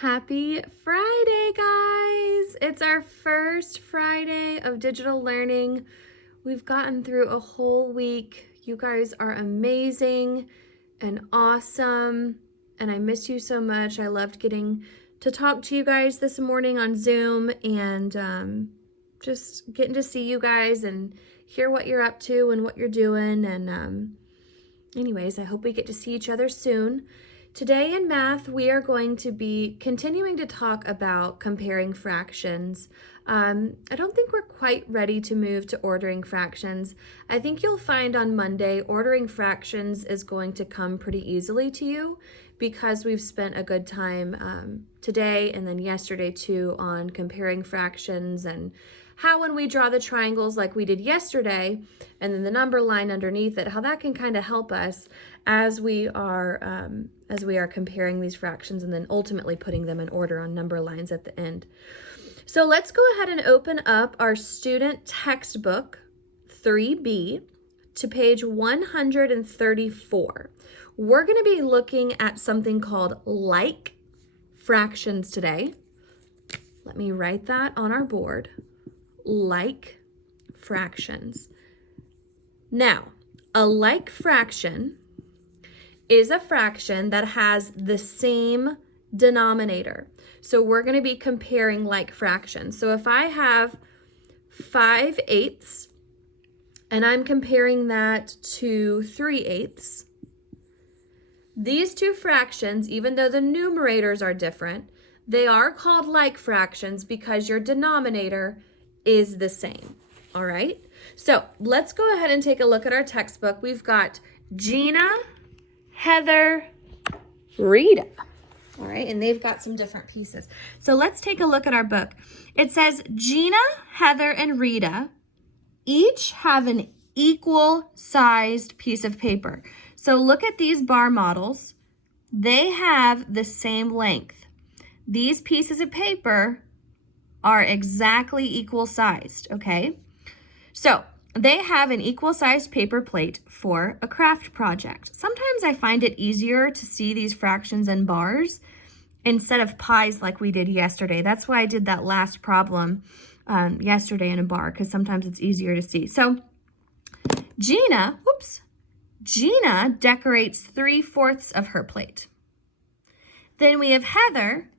Happy Friday, guys! It's our first Friday of digital learning. We've gotten through a whole week. You guys are amazing and awesome, and I miss you so much. I loved getting to talk to you guys this morning on Zoom and just getting to see you guys and hear what you're up to and what you're doing. And anyways, I hope we get to see each other soon. Today in math, we are going to be continuing to talk about comparing fractions. I don't think we're quite ready to move to ordering fractions. I think you'll find on Monday, ordering fractions is going to come pretty easily to you because we've spent a good time today and then yesterday too on comparing fractions and how when we draw the triangles like we did yesterday and then the number line underneath it, how that can kind of help us as we are comparing these fractions and then ultimately putting them in order on number lines at the end. So let's go ahead and open up our student textbook 3B to page 134. We're going to be looking at something called like fractions today. Let me write that on our board. Like fractions. Now, a like fraction is a fraction that has the same denominator. So we're going to be comparing like fractions. So if I have 5/8 and I'm comparing that to 3/8, these two fractions, even though the numerators are different, they are called like fractions because your denominator is the same. All right? So let's go ahead and take a look at our textbook. We've got Gina, Heather, Rita. All right, and they've got some different pieces. So let's take a look at our book. It says Gina, Heather, and Rita each have an equal sized piece of paper. So look at these bar models. They have the same length. These pieces of paper are exactly equal sized, okay? So they have an equal sized paper plate for a craft project. Sometimes I find it easier to see these fractions in bars instead of pies like we did yesterday. That's why I did that last problem yesterday in a bar, because sometimes it's easier to see. So Gina decorates 3/4 of her plate. Then we have Heather.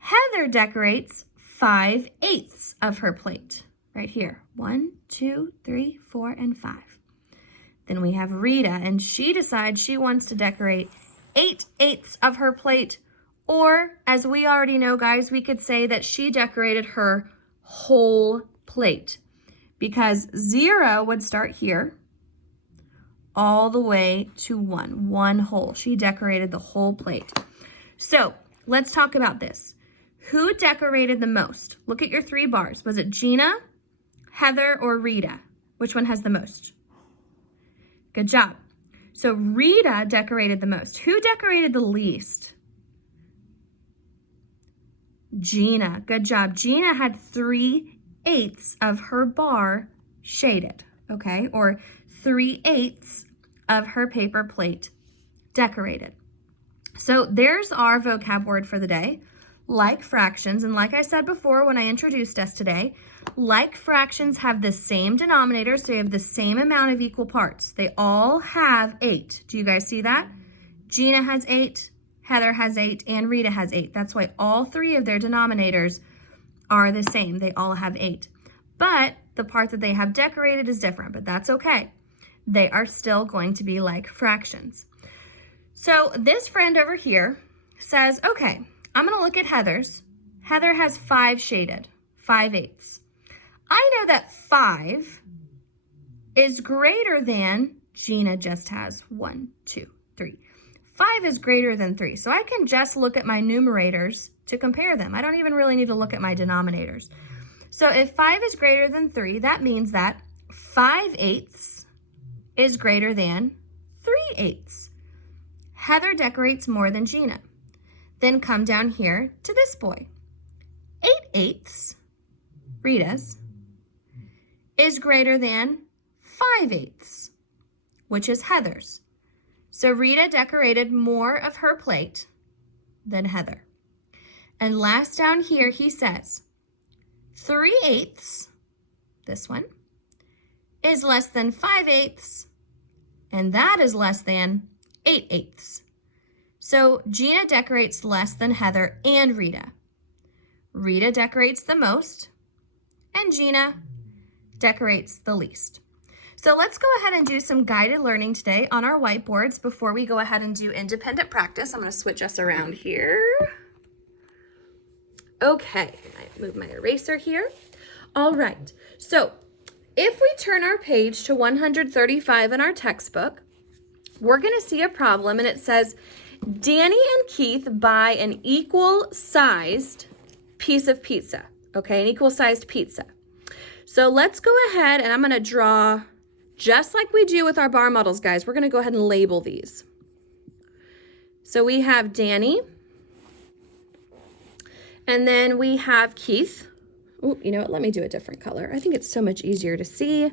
Heather decorates 5/8 of her plate. Right here, 1, 2, 3, 4, and 5. Then we have Rita, and she decides she wants to decorate 8/8 of her plate, or as we already know, guys, we could say that she decorated her whole plate because 0 would start here all the way to 1 whole. She decorated the whole plate. So let's talk about this. Who decorated the most? Look at your 3 bars. Was it Gina, Heather, or Rita? Which one has the most? Good job. So Rita decorated the most. Who decorated the least? Gina. Good job. Gina had 3/8 of her bar shaded, okay? Or 3/8 of her paper plate decorated. So there's our vocab word for the day. Like fractions, and like I said before when I introduced us today, like fractions have the same denominator, so they have the same amount of equal parts. They all have 8. Do you guys see that? Gina has 8, Heather has 8, and Rita has 8. That's why all 3 of their denominators are the same. They all have 8. But the part that they have decorated is different, but that's okay. They are still going to be like fractions. So this friend over here says, okay, I'm going to look at Heather's. Heather has 5 shaded, 5/8. I know that 5 is greater than, Gina just has 1, 2, 3. 5 is greater than 3, so I can just look at my numerators to compare them. I don't even really need to look at my denominators. So if 5 is greater than 3, that means that 5/8 is greater than 3/8. Heather decorates more than Gina. Then come down here to this boy. 8/8, Rita's, is greater than 5/8, which is Heather's. So Rita decorated more of her plate than Heather. And last down here, he says 3/8, this one, is less than 5/8, and that is less than 8/8. So Gina decorates less than Heather and Rita. Rita decorates the most, and Gina decorates the least. So let's go ahead and do some guided learning today on our whiteboards before we go ahead and do independent practice. I'm going to switch us around here. Okay, I move my eraser here. All right, so if we turn our page to 135 in our textbook, we're going to see a problem, and it says, Danny and Keith buy an equal-sized piece of pizza, okay, an equal-sized pizza. So let's go ahead, and I'm going to draw, just like we do with our bar models, guys, we're going to go ahead and label these. So we have Danny, and then we have Keith. Oh, you know what? Let me do a different color. I think it's so much easier to see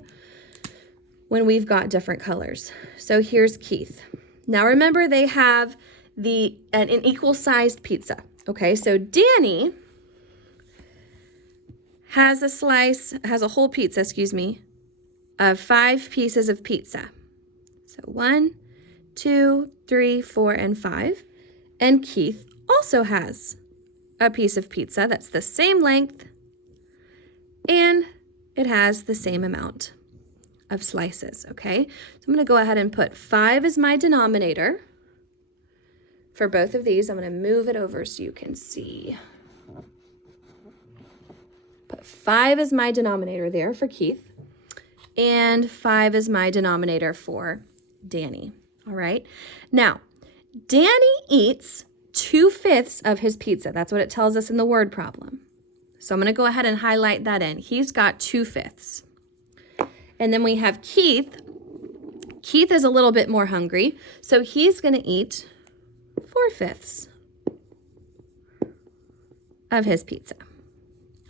when we've got different colors. So here's Keith. Now remember, they have an equal-sized pizza. Okay, so Danny has a whole pizza, of 5 pieces of pizza. So 1, 2, 3, 4, and 5. And Keith also has a piece of pizza that's the same length, and it has the same amount of slices, okay? So I'm going to go ahead and put 5 as my denominator for both of these. I'm going to move it over so you can see. Put 5 as my denominator there for Keith, and 5 is my denominator for Danny, all right? Now, Danny eats 2/5 of his pizza. That's what it tells us in the word problem. So I'm going to go ahead and highlight that in. He's got 2/5. And then we have Keith. Keith is a little bit more hungry, so he's going to eat 4/5 of his pizza.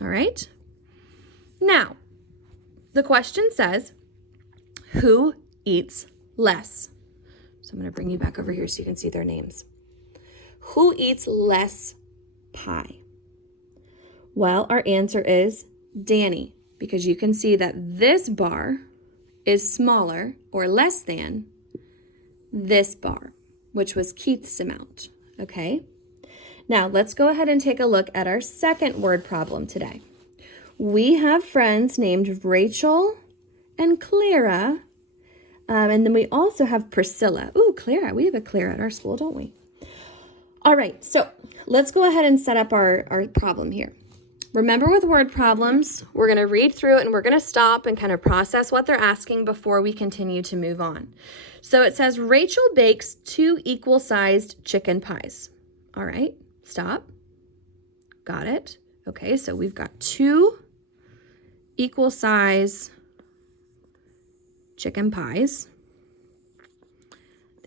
All right? Now, the question says, who eats less? So I'm going to bring you back over here so you can see their names. Who eats less pie? Well, our answer is Danny, because you can see that this bar is smaller or less than this bar, which was Keith's amount, okay? Now, let's go ahead and take a look at our second word problem today. We have friends named Rachel and Clara, and then we also have Priscilla. Ooh, Clara. We have a Clara at our school, don't we? All right, so let's go ahead and set up our problem here. Remember, with word problems, we're going to read through it and we're going to stop and kind of process what they're asking before we continue to move on. So it says, Rachel bakes 2 equal-sized chicken pies. All right, stop. Got it. Okay, so we've got 2 equal-size chicken pies.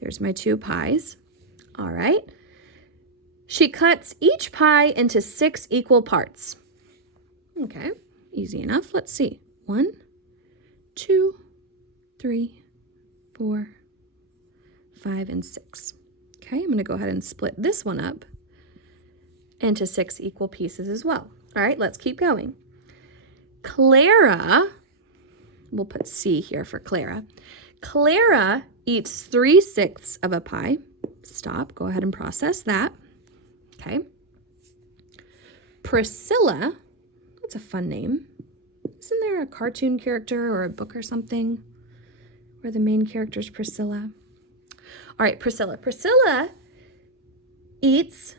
There's my 2 pies. All right. She cuts each pie into 6 equal parts. Okay, easy enough. Let's see. 1, 2, 3, 4, 5, and 6. Okay, I'm going to go ahead and split this one up into 6 equal pieces as well. All right, let's keep going. Clara, we'll put C here for Clara. Clara eats 3/6 of a pie. Stop, go ahead and process that. Okay. Priscilla, that's a fun name. Isn't there a cartoon character or a book or something where the main character is Priscilla? All right, Priscilla. Priscilla eats,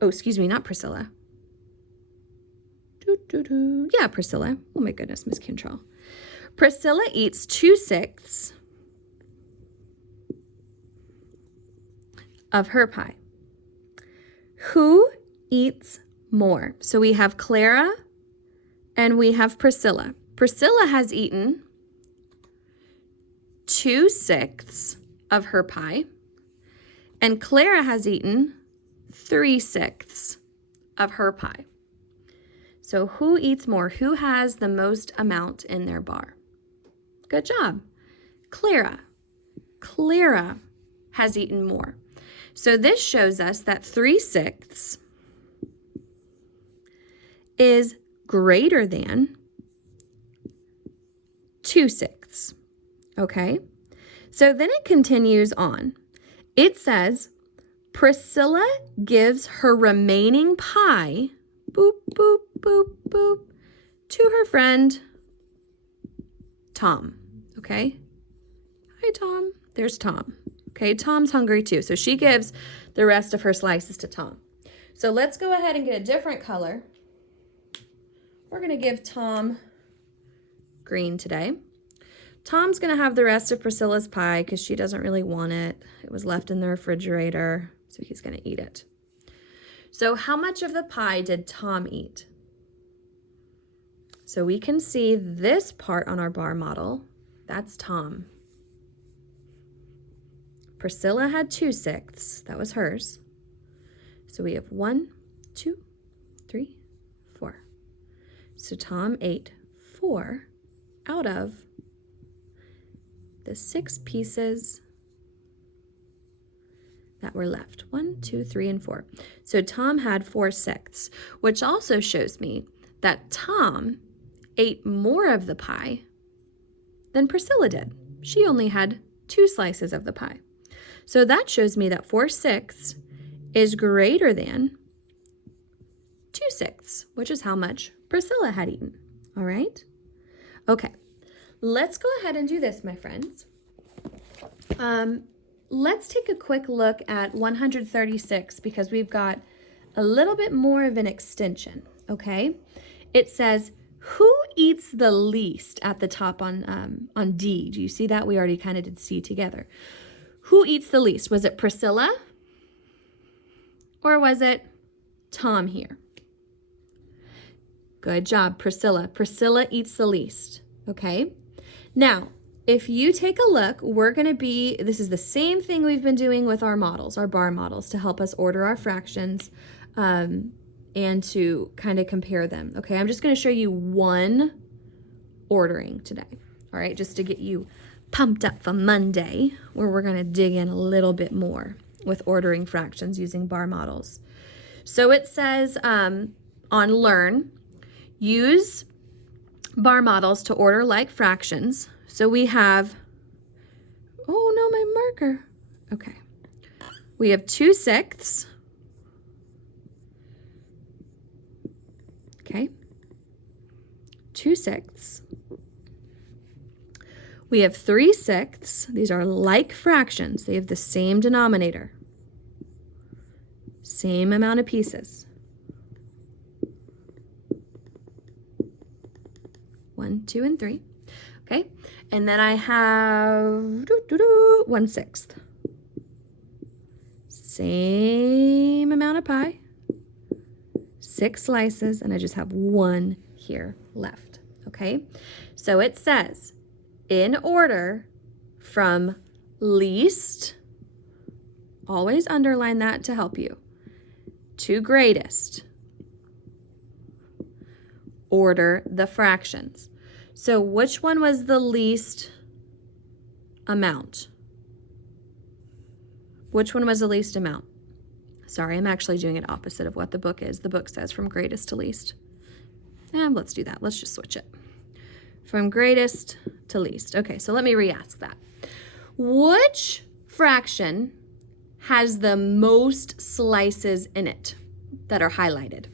not Priscilla. Yeah, Priscilla. Oh my goodness, Miss Kintrell. Priscilla eats 2/6 of her pie. Who eats more? So we have Clara and we have Priscilla. Priscilla has eaten 2/6 of her pie, and Clara has eaten 3/6 of her pie. So who eats more? Who has the most amount in their bar? Good job. Clara. Clara has eaten more. So this shows us that 3/6 is greater than 2/6. Okay? So then it continues on. It says, Priscilla gives her remaining pie, boop, boop, boop, boop, to her friend, Tom. Okay? Hi, Tom. There's Tom. Okay, Tom's hungry too. So she gives the rest of her slices to Tom. So let's go ahead and get a different color. We're going to give Tom green today. Tom's going to have the rest of Priscilla's pie because she doesn't really want it. It was left in the refrigerator, so he's going to eat it. So how much of the pie did Tom eat? So we can see this part on our bar model. That's Tom. Priscilla had 2/6. That was hers. So we have 1, 2, 3, 4. So Tom ate 4 out of the 6 pieces that were left. 1, 2, 3, and 4. So Tom had 4/6, which also shows me that Tom ate more of the pie than Priscilla did. She only had 2 slices of the pie. So that shows me that 4/6 is greater than 2/6, which is how much Priscilla had eaten. All right? Okay, let's go ahead and do this, my friends. Let's take a quick look at 136 because we've got a little bit more of an extension, okay? It says, who eats the least at the top on D? Do you see that? We already kind of did C together. Who eats the least? Was it Priscilla? Or was it Tom here? Good job, Priscilla. Priscilla eats the least, okay? Now, if you take a look, this is the same thing we've been doing with our models, our bar models, to help us order our fractions and to kind of compare them, okay? I'm just going to show you one ordering today, all right, just to get you pumped up for Monday, where we're going to dig in a little bit more with ordering fractions using bar models. So it says on Learn, use bar models to order like fractions. So we have, oh no, my marker. Okay. We have 2/6. Okay. 2/6. We have 3/6. These are like fractions. They have the same denominator. Same amount of pieces. 1, 2, and 3. Okay. And then I have 1/6. Same amount of pie. 6 slices, and I just have 1 here left. Okay. So it says, in order from least, always underline that to help you, to greatest, order the fractions. So which one was the least amount? Which one was the least amount? Sorry, I'm actually doing it opposite of what the book is. The book says from greatest to least. And let's do that. Let's just switch it. From greatest to least. Okay, so let me re-ask that. Which fraction has the most slices in it that are highlighted?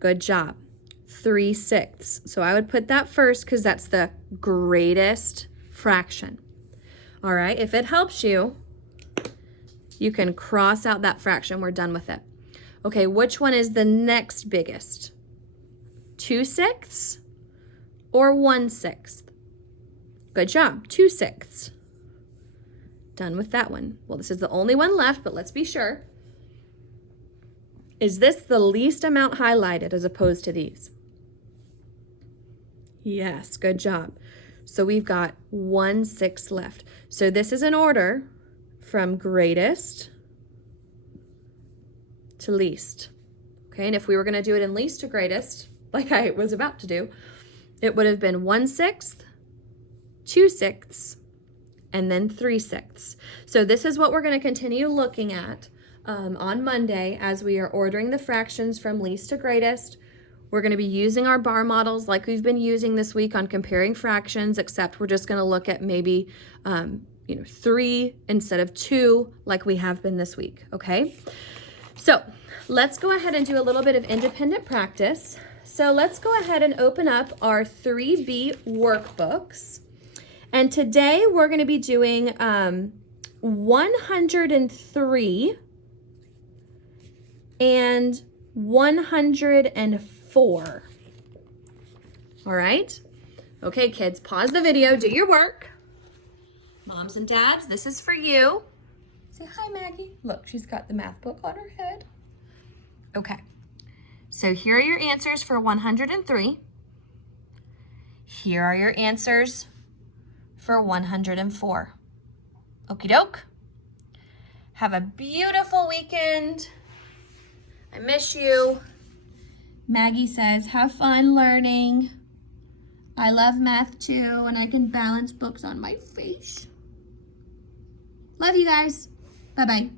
Good job. 3/6. So I would put that first because that's the greatest fraction. All right, if it helps you, you can cross out that fraction. We're done with it. Okay, which one is the next biggest? 2/6 or 1/6? Good job, 2/6. Done with that one. Well, this is the only one left, but let's be sure. Is this the least amount highlighted as opposed to these? Yes, good job. So we've got 1/6 left. So this is an order from greatest to least. Okay, and if we were going to do it in least to greatest, like I was about to do, it would have been 1/6, 2/6, and then 3/6. So this is what we're going to continue looking at on Monday as we are ordering the fractions from least to greatest. We're going to be using our bar models like we've been using this week on comparing fractions, except we're just going to look at maybe 3 instead of 2 like we have been this week, okay? So let's go ahead and do a little bit of independent practice. So let's go ahead and open up our 3B workbooks. And today we're going to be doing 103 and 104. All right? Okay, kids, pause the video, do your work. Moms and dads, this is for you. Say hi, Maggie. Look, she's got the math book on her head. Okay, so here are your answers for 103. Here are your answers for 104. Okie doke. Have a beautiful weekend. I miss you. Maggie says, have fun learning. I love math too, and I can balance books on my face. Love you guys. Bye-bye.